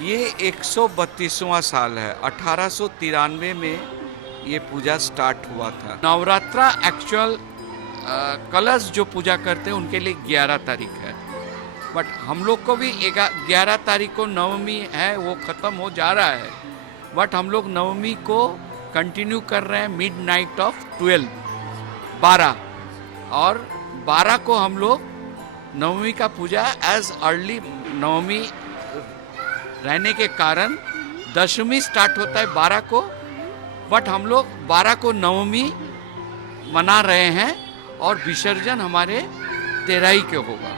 ये 132वां साल है। 1893 में ये पूजा स्टार्ट हुआ था। नवरात्रा एक्चुअल कलश जो पूजा करते हैं उनके लिए 11 तारीख है, बट हम लोग को भी 11 तारीख को नवमी है, वो ख़त्म हो जा रहा है, बट हम लोग नवमी को कंटिन्यू कर रहे हैं मिड नाइट ऑफ 12 और 12 को हम लोग नवमी का पूजा एज अर्ली नवमी रहने के कारण दशमी स्टार्ट होता है 12 को, बट हम लोग 12 को नवमी मना रहे हैं और विसर्जन हमारे 13 के होगा।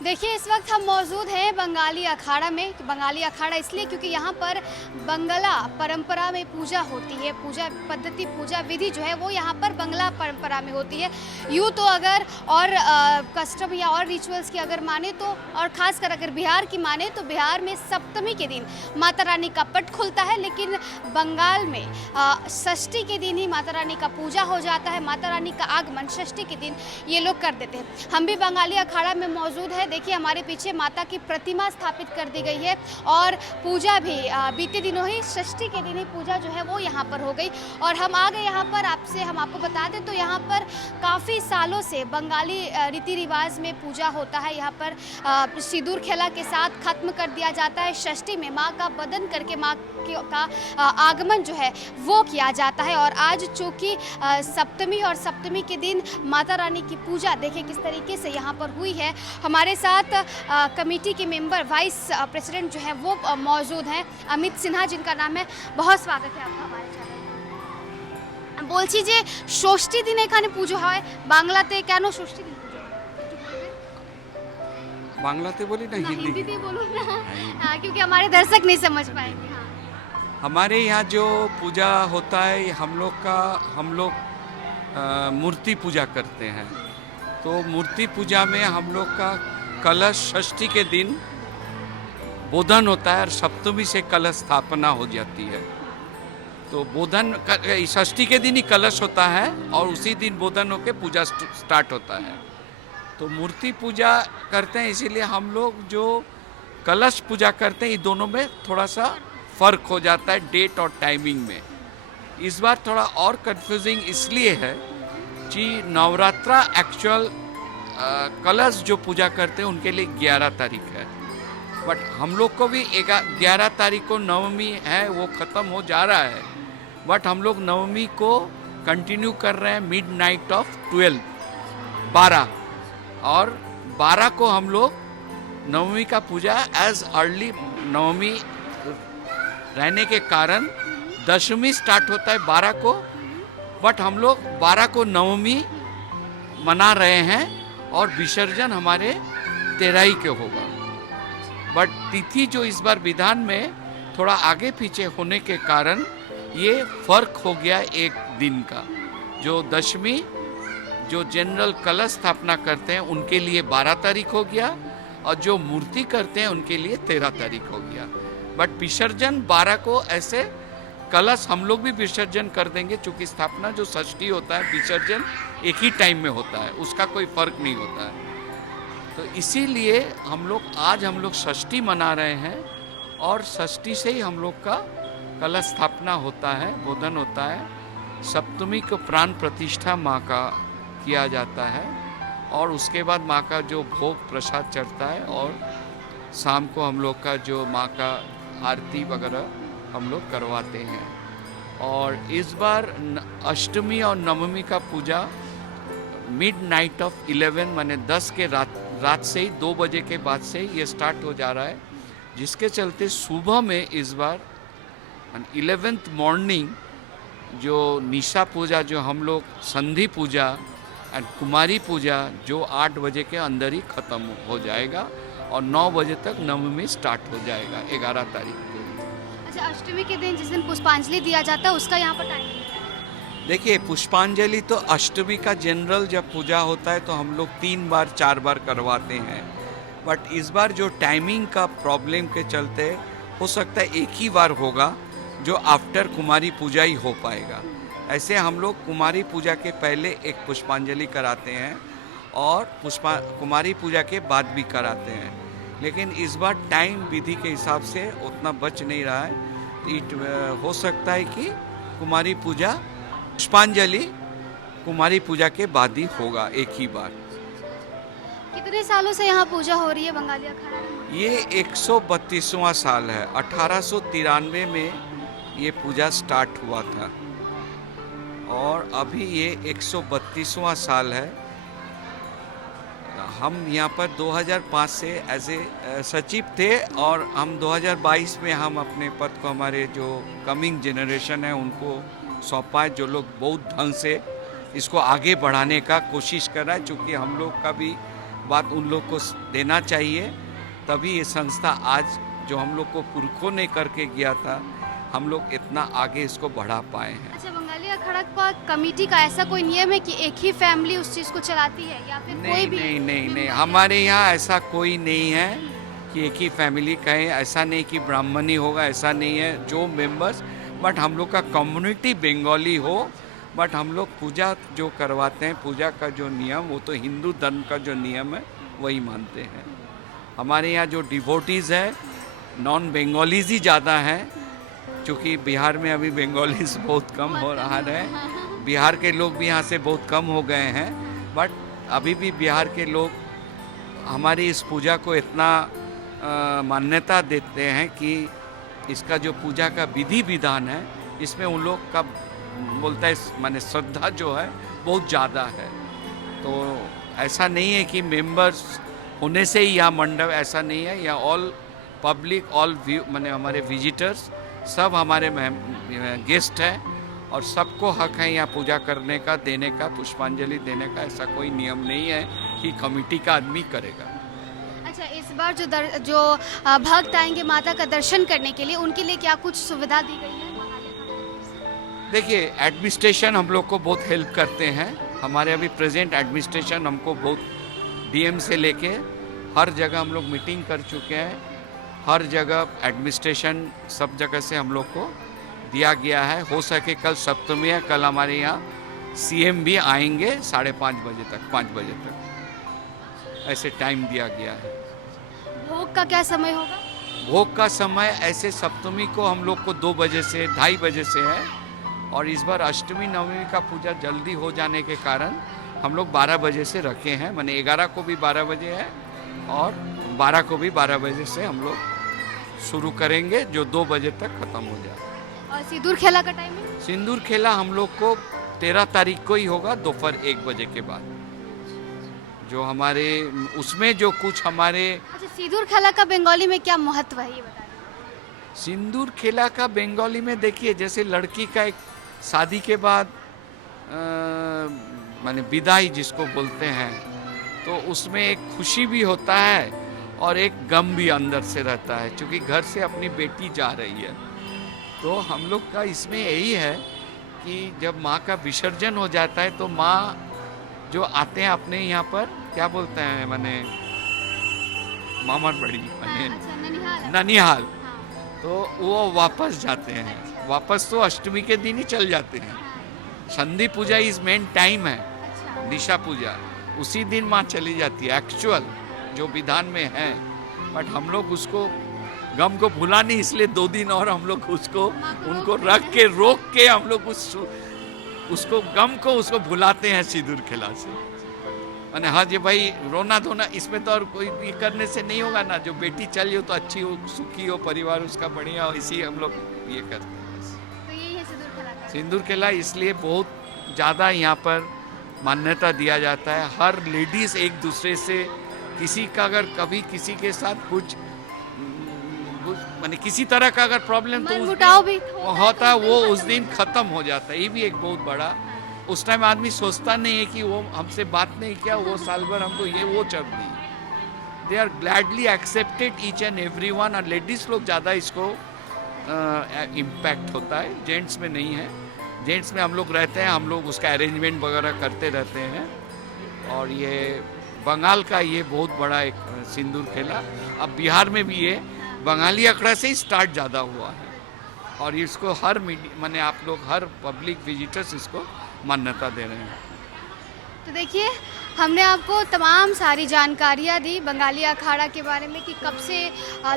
देखिए, इस वक्त हम मौजूद हैं बंगाली अखाड़ा में। बंगाली अखाड़ा इसलिए क्योंकि यहाँ पर बंगला परंपरा में पूजा होती है। पूजा पद्धति, पूजा विधि जो है वो यहाँ पर बंगला परंपरा में होती है। यूँ तो अगर और कस्टम या और रिचुअल्स की अगर माने तो, और ख़ासकर अगर बिहार की माने तो बिहार में सप्तमी के दिन माता रानी का पट खुलता है, लेकिन बंगाल में षष्ठी के दिन ही माता रानी का पूजा हो जाता है। माता रानी का आगमन षष्ठी के दिन ये लोग कर देते हैं। हम भी बंगाली अखाड़ा में मौजूद है। देखिए, हमारे पीछे माता की प्रतिमा स्थापित कर दी गई है और पूजा भी बीते दिनों ही षष्ठी के दिन ही पूजा जो है वो यहाँ पर हो गई और हम आ गए यहाँ पर। हम आपको बता दें तो यहाँ पर काफ़ी सालों से बंगाली रीति रिवाज में पूजा होता है। यहाँ पर सिंदूर खेला के साथ खत्म कर दिया जाता है। षष्ठी में माँ का बदन करके माँ का आगमन जो है वो किया जाता है। और आज चूँकि सप्तमी और सप्तमी के दिन माता रानी की पूजा देखिए किस तरीके से यहाँ पर हुई है। हमारे साथ कमेटी के मेंबर वाइस प्रेसिडेंट जो है वो मौजूद हैं, अमित सिन्हा जिनका नाम है। बहुत स्वागत है आपका हमारे चैनल। बोलছি যে ষষ্ঠী দিন এখানে পুজো হয়, বাংলাতে কেন ষষ্ঠী দিন পুজো হয়? बांग्लाते बोली ना, हिंदी हिंदी बोलो ना, क्योंकि हमारे दर्शक नहीं समझ पाएंगे। हाँ। हमारे यहाँ जो पूजा होता है हम लोग मूर्ति पूजा करते हैं। तो मूर्ति पूजा में हम लोग का कलश षष्ठी के दिन बोधन होता है और सप्तमी से कलश स्थापना हो जाती है। तो बोधन षष्ठी के दिन ही कलश होता है और उसी दिन बोधन होकर पूजा स्टार्ट होता है। तो मूर्ति पूजा करते हैं, इसीलिए हम लोग जो कलश पूजा करते हैं, ये दोनों में थोड़ा सा फ़र्क हो जाता है डेट और टाइमिंग में। इस बार थोड़ा और कंफ्यूजिंग इसलिए है कि नवरात्रा एक्चुअल कलश जो पूजा करते हैं उनके लिए 11 तारीख है, बट हम लोग को भी 11 तारीख को नवमी है, वो ख़त्म हो जा रहा है, बट हम लोग नवमी को कंटिन्यू कर रहे हैं मिड नाइट ऑफ 12 और 12 को हम लोग नवमी का पूजा एज अर्ली नवमी रहने के कारण दशमी स्टार्ट होता है 12 को, बट हम लोग 12 को नवमी मना रहे हैं और विसर्जन हमारे 13 के होगा। बट तिथि जो इस बार विधान में थोड़ा आगे पीछे होने के कारण ये फर्क हो गया एक दिन का। जो दशमी जो जनरल कलश स्थापना करते हैं उनके लिए 12 तारीख हो गया और जो मूर्ति करते हैं उनके लिए 13 तारीख हो गया। बट विसर्जन 12 को ऐसे कलश हम लोग भी विसर्जन कर देंगे, चूँकि स्थापना जो षष्ठी होता है विसर्जन एक ही टाइम में होता है, उसका कोई फर्क नहीं होता है। तो इसीलिए हम लोग षष्ठी मना रहे हैं और षष्ठी से ही हम लोग का कलश स्थापना होता है, बोधन होता है। सप्तमी को प्राण प्रतिष्ठा माँ का किया जाता है और उसके बाद माँ का जो भोग प्रसाद चढ़ता है और शाम को हम लोग का जो माँ का आरती वगैरह हम लोग करवाते हैं। और इस बार अष्टमी और नवमी का पूजा मिड नाइट ऑफ 11 माने 10 के रात से ही 2 बजे के बाद से ये स्टार्ट हो जा रहा है, जिसके चलते सुबह में इस बार 11th मॉर्निंग जो निशा पूजा जो हम लोग संधि पूजा एंड कुमारी पूजा जो 8 बजे के अंदर ही ख़त्म हो जाएगा और 9 बजे तक नवमी स्टार्ट हो जाएगा 11 तारीख को। अच्छा, अष्टमी के दिन जिस दिन पुष्पांजलि दिया जाता है उसका यहाँ पर टाइमिंग है? देखिए, पुष्पांजलि तो अष्टमी का जनरल जब पूजा होता है तो हम लोग 3 बार 4 बार करवाते हैं, बट इस बार जो टाइमिंग का प्रॉब्लम के चलते हो सकता है एक ही बार होगा जो आफ्टर कुमारी पूजा ही हो पाएगा। ऐसे हम लोग कुमारी पूजा के पहले एक पुष्पांजलि कराते हैं और कुमारी पूजा के बाद भी कराते हैं। लेकिन इस बार टाइम विधि के हिसाब से उतना बच नहीं रहा है। हो सकता है कि कुमारी पूजा पुष्पांजलि कुमारी पूजा के बाद ही होगा एक ही बार। कितने सालों से यहाँ पूजा हो रही है बंगाली अखाड़ा में? ये 132वां साल है। 1893 में ये पूजा स्टार्ट हुआ था और अभी ये 132वां साल है। हम यहाँ पर 2005 से एज ए सचिव थे और हम 2022 में हम अपने पद को हमारे जो कमिंग जनरेशन है उनको सौंपा है, जो लोग बहुत ढंग से इसको आगे बढ़ाने का कोशिश कर रहा है। चूँकि हम लोग का भी बात उन लोग को देना चाहिए, तभी ये संस्था आज जो हम लोग को पुरखों ने करके गया था, हम लोग इतना आगे इसको बढ़ा पाए हैं। अच्छा, बंगाली अखाड़ा का कमेटी का ऐसा कोई नियम है कि एक ही फैमिली उस चीज़ को चलाती है या फिर कोई भी? नहीं, हमारे यहाँ ऐसा कोई नहीं है कि एक ही फैमिली कहें। ऐसा नहीं कि ब्राह्मणी होगा, ऐसा नहीं है। जो मेंबर्स, बट हम लोग का कम्युनिटी बंगाली हो, बट हम लोग पूजा जो करवाते हैं, पूजा का जो नियम वो तो हिंदू धर्म का जो नियम है वही मानते हैं। हमारे यहाँ जो डिवोटीज़ है नॉन बंगालीज ही ज़्यादा हैं, क्योंकि बिहार में अभी बंगालीज बहुत कम हो रहा है। बिहार के लोग भी यहाँ से बहुत कम हो गए हैं, बट अभी भी बिहार के लोग हमारी इस पूजा को इतना मान्यता देते हैं कि इसका जो पूजा का विधि विधान है इसमें उन लोग का बोलता है माने श्रद्धा जो है बहुत ज़्यादा है। तो ऐसा नहीं है कि मेंबर्स होने से ही यहाँ मंडप, ऐसा नहीं है। यहाँ ऑल पब्लिक, ऑल माने हमारे विजिटर्स सब हमारे गेस्ट हैं और सबको हक है यहाँ पूजा करने का, देने का, पुष्पांजलि देने का। ऐसा कोई नियम नहीं है कि कमेटी का आदमी करेगा। अच्छा, इस बार जो भक्त आएंगे माता का दर्शन करने के लिए, उनके लिए क्या कुछ सुविधा दी गई है? देखिए, एडमिनिस्ट्रेशन हम लोग को बहुत हेल्प करते हैं। हमारे अभी प्रेजेंट एडमिनिस्ट्रेशन हमको बहुत डीएम से लेके हर जगह हम लोग मीटिंग कर चुके हैं। हर जगह एडमिनिस्ट्रेशन सब जगह से हम लोग को दिया गया है। हो सके कल सप्तमी है, कल हमारे यहाँ सीएम भी आएंगे 5:30 बजे तक, 5 बजे तक ऐसे टाइम दिया गया है। भोग का क्या समय होगा? भोग का समय ऐसे सप्तमी को हम लोग को 2 बजे से 2:30 बजे से है और इस बार अष्टमी नवमी का पूजा जल्दी हो जाने के कारण हम लोग 12 बजे से रखे हैं। माने 11 को भी 12 बजे है और 12 को भी 12 बजे से हम लोग शुरू करेंगे, जो 2 बजे तक ख़त्म हो जाए। और सिंदूर खेला का टाइम है? सिंदूर खेला हम लोग को 13 तारीख को ही होगा, दोपहर 1 बजे के बाद। जो हमारे उसमें जो कुछ हमारे। अच्छा, सिंदूर खेला का बंगाली में क्या महत्व है ये बताइए। सिंदूर खेला का बंगाली में देखिए, जैसे लड़की का एक शादी के बाद माने विदाई जिसको बोलते हैं, तो उसमें एक खुशी भी होता है और एक गम भी अंदर से रहता है, क्योंकि घर से अपनी बेटी जा रही है। तो हम लोग का इसमें यही है कि जब माँ का विसर्जन हो जाता है तो माँ जो आते हैं अपने यहाँ पर, क्या बोलते हैं माने मामा बड़ी माने ननिहाल, तो वो वापस जाते हैं। वापस तो अष्टमी के दिन ही चल जाते हैं। संधि पूजा इज मेन टाइम है, निशा पूजा उसी दिन माँ चली जाती है एक्चुअल जो विधान में है। बट हम लोग उसको गम को भुला नहीं, इसलिए 2 दिन और हम लोग उसको उनको रख के रोक के हम लोग उसको गम को उसको भुलाते हैं सिंदूर खेला से। मैंने हाँ जी भाई, रोना धोना इसमें तो और कोई ये करने से नहीं होगा ना। जो बेटी चली हो तो अच्छी हो, सुखी हो, परिवार उसका बढ़िया हो, इसी हम लोग ये करते हैं। तो यही है सिंदूर खेला। सिंदूर खेला इसलिए बहुत ज़्यादा यहाँ पर मान्यता दिया जाता है। हर लेडीज़ एक दूसरे से, किसी का अगर कभी किसी के साथ कुछ माने किसी तरह का अगर प्रॉब्लम तो मनमुटाव भी होता है, वो उस दिन ख़त्म हो जाता है। ये भी एक बहुत बड़ा, उस टाइम आदमी सोचता नहीं है कि वो हमसे बात नहीं किया, वो साल भर हमको ये वो चल दी। They are gladly accepted each and every one. और लेडीज़ लोग ज़्यादा इसको इम्पैक्ट होता है, जेंट्स में नहीं है। जेंट्स में हम लोग रहते हैं, हम लोग उसका अरेंजमेंट वगैरह करते रहते हैं। और ये बंगाल का ये बहुत बड़ा एक सिंदूर खेला, अब बिहार में भी ये बंगाली अखड़ा से ही स्टार्ट ज़्यादा हुआ है। और इसको हर माने आप लोग हर पब्लिक विजिटर्स इसको मान्यता दे रहे हैं। तो देखिए, हमने आपको तमाम सारी जानकारियाँ दी बंगाली अखाड़ा के बारे में कि कब से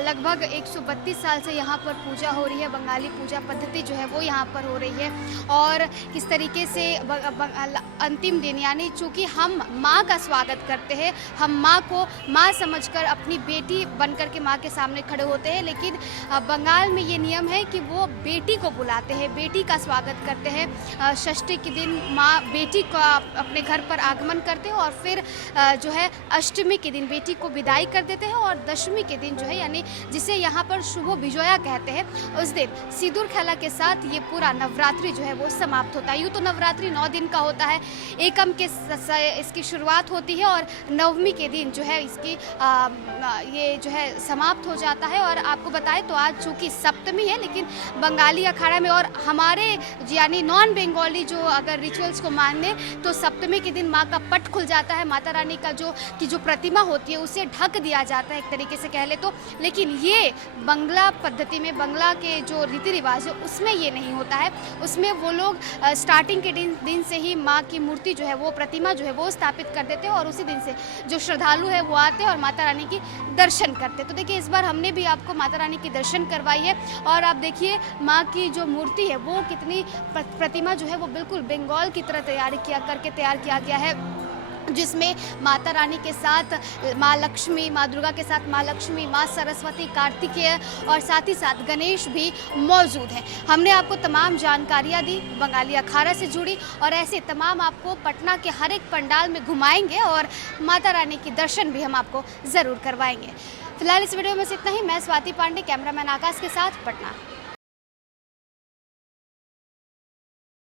लगभग 132 साल से यहाँ पर पूजा हो रही है। बंगाली पूजा पद्धति जो है वो यहाँ पर हो रही है और किस तरीके से अंतिम दिन यानी चूँकि हम माँ का स्वागत करते हैं, हम माँ को माँ समझकर अपनी बेटी बनकर के माँ के सामने खड़े होते हैं, लेकिन बंगाल में ये नियम है कि वो बेटी को बुलाते हैं, बेटी का स्वागत करते हैं। षष्ठी के दिन माँ बेटी का अपने घर पर आगमन करते हैं और फिर जो है अष्टमी के दिन बेटी को विदाई कर देते हैं और दशमी के दिन जो है यानी जिसे यहाँ पर शुभ विजया कहते हैं, उस दिन सिंदूर खेला के साथ ये पूरा नवरात्रि जो है वो समाप्त होता है। यूँ तो नवरात्रि 9 दिन का होता है, एकम के इसकी शुरुआत होती है और नवमी के दिन जो है इसकी ये जो है समाप्त हो जाता है। और आपको बताएं तो आज चूँकि सप्तमी है, लेकिन बंगाली अखाड़ा में और हमारे यानी नॉन बंगाली जो अगर रिचुअल्स को माने तो सप्तमी के दिन माँ का पट खुल जाता है, माता रानी का जो प्रतिमा होती है उसे ढक दिया जाता है एक तरीके से कह ले तो। लेकिन ये बंगला पद्धति में, बंगला के जो रीति रिवाज है उसमें ये नहीं होता है। उसमें वो लोग स्टार्टिंग के दिन से ही माँ की मूर्ति जो है वो प्रतिमा जो है वो स्थापित कर देते हैं और उसी दिन से जो श्रद्धालु है वो आते हैं और माता रानी की दर्शन करते हैं। तो देखिए इस बार हमने भी आपको माता रानी की दर्शन करवाई है और आप देखिए माँ की जो मूर्ति है वो कितनी प्रतिमा जो है वो बिल्कुल बंगाल की तरह तैयार किया गया है, जिसमें माता रानी के साथ माँ लक्ष्मी, माँ दुर्गा के साथ माँ लक्ष्मी, माँ सरस्वती, कार्तिकेय और साथ ही साथ गणेश भी मौजूद हैं। हमने आपको तमाम जानकारियाँ दी बंगाली अखाड़ा से जुड़ी और ऐसे तमाम आपको पटना के हर एक पंडाल में घुमाएंगे और माता रानी की दर्शन भी हम आपको ज़रूर करवाएंगे। फिलहाल इस वीडियो में से इतना ही। मैं स्वाति पांडे, कैमरामैन आकाश के साथ पटना।